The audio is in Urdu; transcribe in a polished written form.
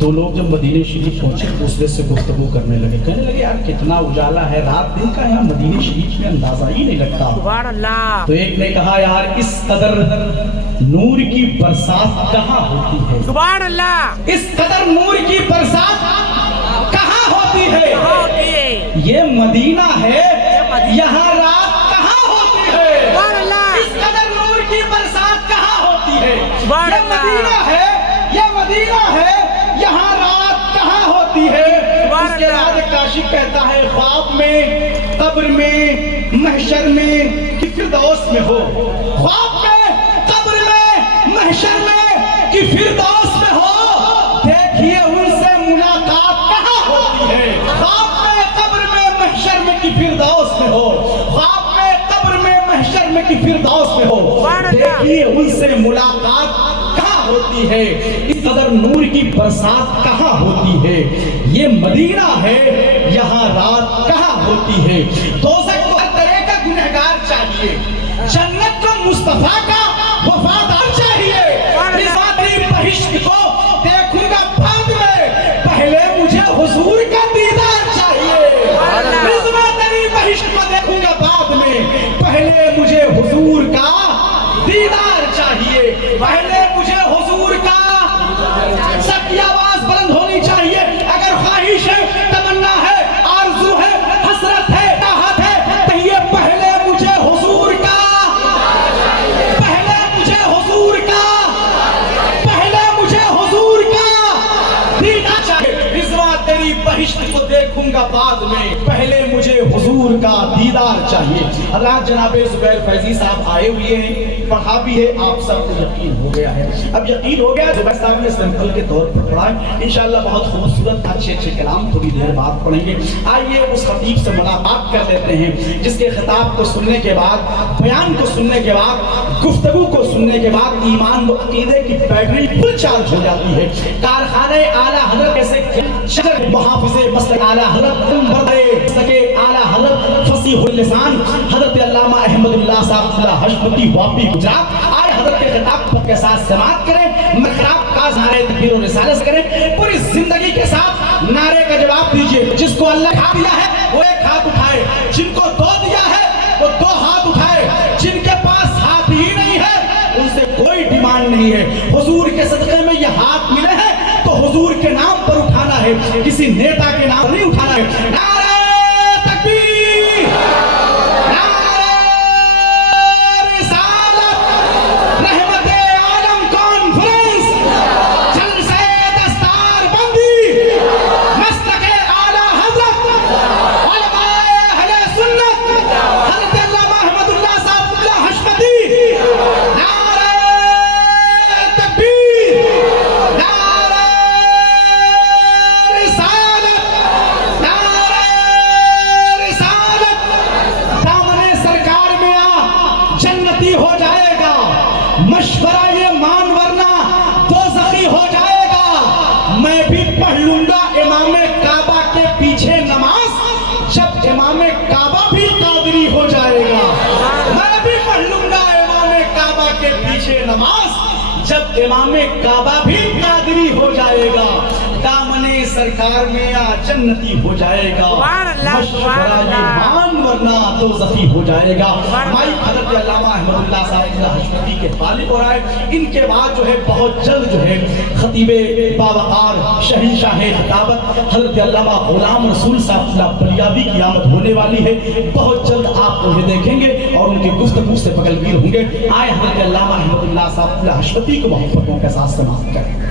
دو لوگ جب مدینہ شریف پہنچے دوسرے سے گفتگو کرنے لگے، کہنے لگے یار کتنا اجالا ہے، رات دن کا یہاں مدینہ شریف میں اندازہ ہی نہیں لگتا۔ سبحان اللہ۔ تو ایک نے کہا یار اس قدر نور کی برسات کہاں ہوتی ہے، سبحان اللہ، اس قدر نور کی برسات کہاں ہوتی ہے، کہاں ہوتی ہے؟ یہ مدینہ ہے، یہاں رات کہاں ہوتی ہے، سبحان اللہ، اس قدر نور کی برسات کہاں ہوتی ہے، سبحان یہ اللہ، مدینہ ہے، یہ مدینہ ہے، یہاں رات کہاں ہوتی ہے۔ سبحان اس کے اللہ۔ بعد کاشف کہتا ہے خواب میں، قبر میں، محشر میں کہ فردوس میں ہو، خواب میں، قبر میں، محشر میں کہ فردوس میں ہو، دیکھیے ان سے ملاقات کہاں ہوتی ہے۔ خواب میں، قبر میں، محشر میں کہ فردوس میں ہو، خواب میں، قبر میں، محشر میں کہ فردوس میں ہو، دیکھیے ان سے ملاقات کہاں ہوتی ہے، اس قدر نور کی برسات کہاں ہوتی ہے، یہ مدینہ ہے، یہاں رات کہاں ہوتی ہے۔ دوزخ کو ہر طرح کا گنہگار چاہیے، جنت کو مصطفیٰ کا وفادار چاہیے، رضوانی بہشت کو دیکھوں گا بعد میں، پہلے مجھے حضور کا دیدار چاہیے، رضوانی بہشت کو دیکھوں گا بعد میں، پہلے مجھے حضور کا دیدار چاہیے، پہلے مجھے حضور کا۔ سب کی آواز بلند ہونی چاہیے، اگر خواہش ہے، تمنا ہے، آرزو ہے، حسرت ہے، چاہت ہے، تو یہ پہلے مجھے حضور کا، پہلے مجھے حضور کا، پہلے مجھے حضور کا دیدار چاہیے، رضوان تیری بہشت کو دیکھوں گا بعد میں، پہلے مجھے حضور کا دیدار چاہیے۔ اللہ جناب زبیر فیضی صاحب آئے ہوئے ہیں، پڑھا بھی ہے، آپ سب کو یقین ہو گیا ہے، اب یقین ہو گیا، زبیر صاحب نے سیمپل کے طور پر پڑھا ہے، انشاءاللہ بہت خوبصورت اچھے اچھے کلام تھوڑی دیر بعد پڑھیں گے۔ آئیے اس خطیب سے ملاقات کر لیتے ہیں جس کے خطاب کو سننے کے بعد، بیان کو سننے کے بعد، گفتگو کو سننے کے بعد ایمان و عقیدے کی بیٹری فل چارج ہو جاتی ہے۔ کارخانے اعلیٰ حضرت کیسے شہر محافظ مسلک اعلیٰ حضرت سکے اعلیٰ حضرت فصیح اللسان حضرت علامہ احمد اللہ صاحب اللہ حشمتی واپی گجرات آئے حضرت کے خطاب کے ساتھ سماعت کریں، مخراب کا نعرے تکبیر و رسالت کریں، پوری زندگی کے ساتھ نعرے کا جواب دیجئے۔ جس کو اللہ کھا دیا ہے وہ ایک ہاتھ اٹھائے، جن کو دو دیا ہے وہ دو ہاتھ اٹھائے، جن کے پاس ہاتھ ہی نہیں ہے ان سے کوئی ڈیمانڈ نہیں ہے۔ حضور کے صدقے میں یہ ہاتھ ملے ہیں تو حضور کے نام پر اٹھانا ہے، کسی نیتا کے نام پر نہیں اٹھانا ہے۔ نعرہ تکبیر، نعرہ رسالت، رحمت عالم کانفرنس، جلسہ دستار بندی، مسلک اعلیٰ حضرت، علماء اہل سنت، حضرت علامہ احمد اللہ صاحب اللہ حشمتی، نعرہ تکبیر، نعرہ رسالت، نعرہ رسالت، دامن سرکار میں آ جنتی ہو جائے گا، مشورہ یہ مان ورنہ دوزخی ہو جائے گا۔ میں بھی پڑھ لوں گا امام کعبہ کے پیچھے نماز جب امام کعبہ بھی قادری ہو جائے گا، میں بھی پڑھ لوں گا امام کعبہ کے پیچھے نماز جب امام کعبہ بھی قادری ہو جائے گا۔ دامن سرکار میں آ جنتی ہو جائے گا، سبحان اللہ، سبحان مشورہ یہ اللہ، مان ورنہ دوزخی ہو جائے گا۔ سبحان مائی اللہ۔ حضرت علامہ احمد اللہ صاحب اللہ حشمتی کے طالب ہو رہا ہے، ان کے بعد جو ہے بہت جلد جو ہے خطیب باوقار شہنشاہ خطابت حضرت علامہ غلام رسول صاحب اللہ بلیابی کی آمد ہونے والی ہے، بہت جلد آپ انہیں دیکھیں گے اور ان کی گفتگو سے بغلگیر ہوں گے۔ آئے حضرت علامہ احمد اللہ صاحب اللہ حشمتی کو محبتوں کے ساتھ سماعت کریں۔